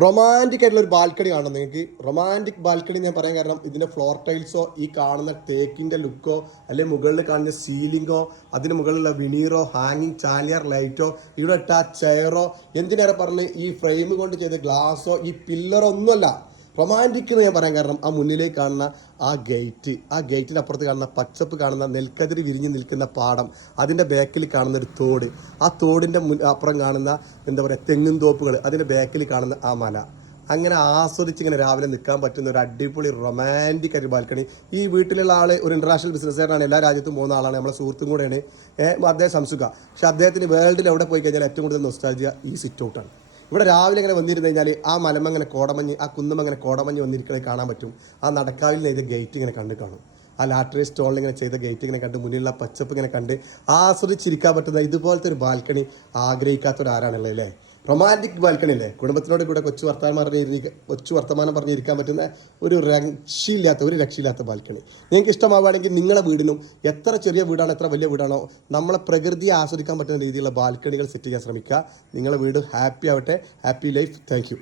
Romantic ആയിട്ടുള്ള ഒരു balcony കാണണം നിങ്ങൾക്ക്. റൊമാൻറ്റിക് ബാൽക്കണി ഞാൻ പറയാൻ കാരണം ഇതിൻ്റെ ഫ്ലോർ ടൈൽസോ ഈ കാണുന്ന തേക്കിൻ്റെ ലുക്കോ അല്ലെങ്കിൽ മുകളിൽ കാണുന്ന സീലിങ്ങോ അതിന് മുകളിലുള്ള വിനീറോ ഹാങ്ങിങ് ചാലിയർ ലൈറ്റോ ഇവിടെ ഇട്ട ചെയറോ എന്തിനേറെ പറഞ്ഞ് ഈ ഫ്രെയിം കൊണ്ട് ചെയ്ത ഗ്ലാസോ ഈ പില്ലറോ ഒന്നുമല്ല റൊമാൻറ്റിക് എന്ന് ഞാൻ പറയാൻ കാരണം ആ മുന്നിലേക്ക് കാണുന്ന ആ ഗേറ്റിൻ്റെ അപ്പുറത്ത് കാണുന്ന പച്ചപ്പ് കാണുന്ന നെൽക്കതിരി വിരിഞ്ഞ് നിൽക്കുന്ന പാടം, അതിൻ്റെ ബാക്കിൽ കാണുന്ന ഒരു തോട്, ആ തോടിൻ്റെ അപ്പുറം കാണുന്ന എന്താ പറയുക തെങ്ങും തോപ്പുകൾ, അതിൻ്റെ ബാക്കിൽ കാണുന്ന ആ മല, അങ്ങനെ ആസ്വദിച്ച് ഇങ്ങനെ രാവിലെ നിൽക്കാൻ പറ്റുന്ന ഒരു അടിപൊളി റൊമാൻറ്റിക് ആയിട്ട് ബാൽക്കണി. ഈ വീട്ടിലുള്ള ആൾ ഒരു ഇൻ്റർനാഷണൽ ബിസിനസ്സുകാരനാണ്, എല്ലാ രാജ്യത്തും പോകുന്ന ആളാണ്, നമ്മളെ സുഹൃത്തും കൂടെയാണ്. അദ്ദേഹം സംസുഖ. പക്ഷെ അദ്ദേഹത്തിന് വേൾഡിൽ എവിടെ പോയി കഴിഞ്ഞാൽ ഏറ്റവും കൂടുതൽ നൊസ്റ്റാൾജിയ ഈ സിറ്റ് ഔട്ടാണ്. ഇവിടെ രാവിലെ ഇങ്ങനെ വന്നിരുന്നു കഴിഞ്ഞാൽ ആ മലമ അങ്ങനെ കോടമഞ്ഞ്, ആ കുന്നും അങ്ങനെ കോടമഞ്ഞ് വന്നിരിക്കണേ കാണാൻ പറ്റും. ആ നടക്കാവിൽ നെയ്ത ഗേറ്റ് ഇങ്ങനെ കണ്ട് കാണും. ആ ലാട്രി സ്റ്റോളിൽ ഇങ്ങനെ ചെയ്ത ഗേറ്റ് ഇങ്ങനെ കണ്ട് മുന്നിലുള്ള പച്ചപ്പ് ഇങ്ങനെ കണ്ട് ആസ്വദിച്ചിരിക്കാൻ പറ്റുന്ന ഇതുപോലത്തെ ഒരു ബാൽക്കണി ആഗ്രഹിക്കാത്തവരാരാണുള്ളത് അല്ലേ? റൊമാൻറ്റിക് ബാൽക്കണി അല്ലേ? കുടുംബത്തിനോട് കൂടെ കൊച്ചു വർത്തമാനം പറഞ്ഞിരിക്കാൻ പറ്റുന്ന ഒരു രക്ഷയില്ലാത്ത ബാൽക്കണി. നിങ്ങൾക്ക് ഇഷ്ടമാവുകയാണെങ്കിൽ നിങ്ങളുടെ വീടിനും എത്ര ചെറിയ വീടാണോ എത്ര വലിയ വീടാണോ നമ്മളെ പ്രകൃതിയെ ആസ്വദിക്കാൻ പറ്റുന്ന രീതിയിലുള്ള ബാൽക്കണികൾ സെറ്റ് ചെയ്യാൻ ശ്രമിക്കുക. നിങ്ങളുടെ വീട് ഹാപ്പി ആവട്ടെ. Happy life. Thank you.